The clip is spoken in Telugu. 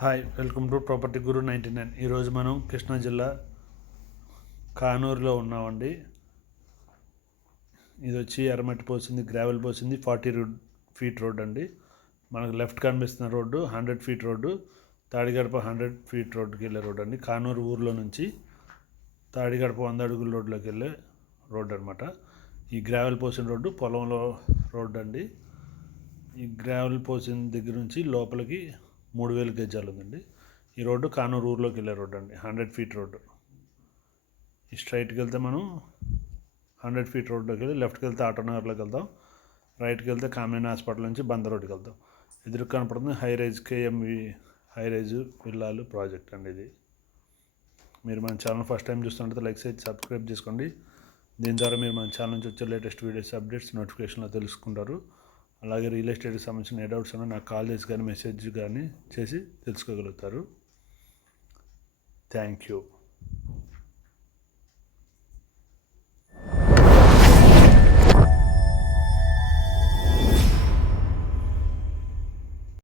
హాయ్, వెల్కమ్ టు ప్రాపర్టీ గురు 99. ఈరోజు మనం కృష్ణా జిల్లా కానూరులో ఉన్నామండి. ఇది వచ్చి ఎర్రమట్టి పోసింది, గ్రావెల్ పోసింది 40 ఫీట్ రోడ్ అండి. మనకు లెఫ్ట్ కనిపిస్తున్న road 100 feet road, Tadigadapa 100 feet రోడ్డుకి వెళ్ళే రోడ్ అండి. కానూరు ఊర్లో నుంచి తాడిగడప 100 అడుగుల రోడ్లోకి వెళ్ళే రోడ్డు అనమాట. ఈ గ్రావెల్ పోసిన రోడ్డు పొలంలో రోడ్డు అండి. ఈ గ్రావెల్ పోసిన దగ్గర నుంచి లోపలికి 3000 గజాలు ఉందండి. ఈ రోడ్డు కానూరు ఊర్లోకి వెళ్ళే రోడ్డు అండి, 100 ఫీట్ రోడ్డు. ఈ స్ట్రైట్కి వెళ్తే మనం 100 ఫీట్ రోడ్లోకి వెళ్ళి లెఫ్ట్కి వెళ్తే ఆటోనగర్లోకి వెళ్తాం, రైట్కి వెళ్తే కామినేని హాస్పిటల్ నుంచి బంద రోడ్డుకి వెళ్తాం. ఎదురు కనపడుతుంది high rise KMV high rise విల్లాలు ప్రాజెక్ట్ అండి. ఇది మీరు మన ఛానల్ ఫస్ట్ టైం చూస్తున్నట్లయితే లైక్ చేసి సబ్స్క్రైబ్ చేసుకోండి. దీని ద్వారా మీరు మన ఛానల్ నుంచి వచ్చే లేటెస్ట్ వీడియోస్ అప్డేట్స్ నోటిఫికేషన్లో తెలుసుకుంటారు. అలాగే రియల్ ఎస్టేట్కి సంబంధించిన ఏ డౌట్స్ అన్నా నాకు కాల్ చేసి కానీ మెసేజ్ కానీ చేసి తెలుసుకోగలుగుతారు. Thank you.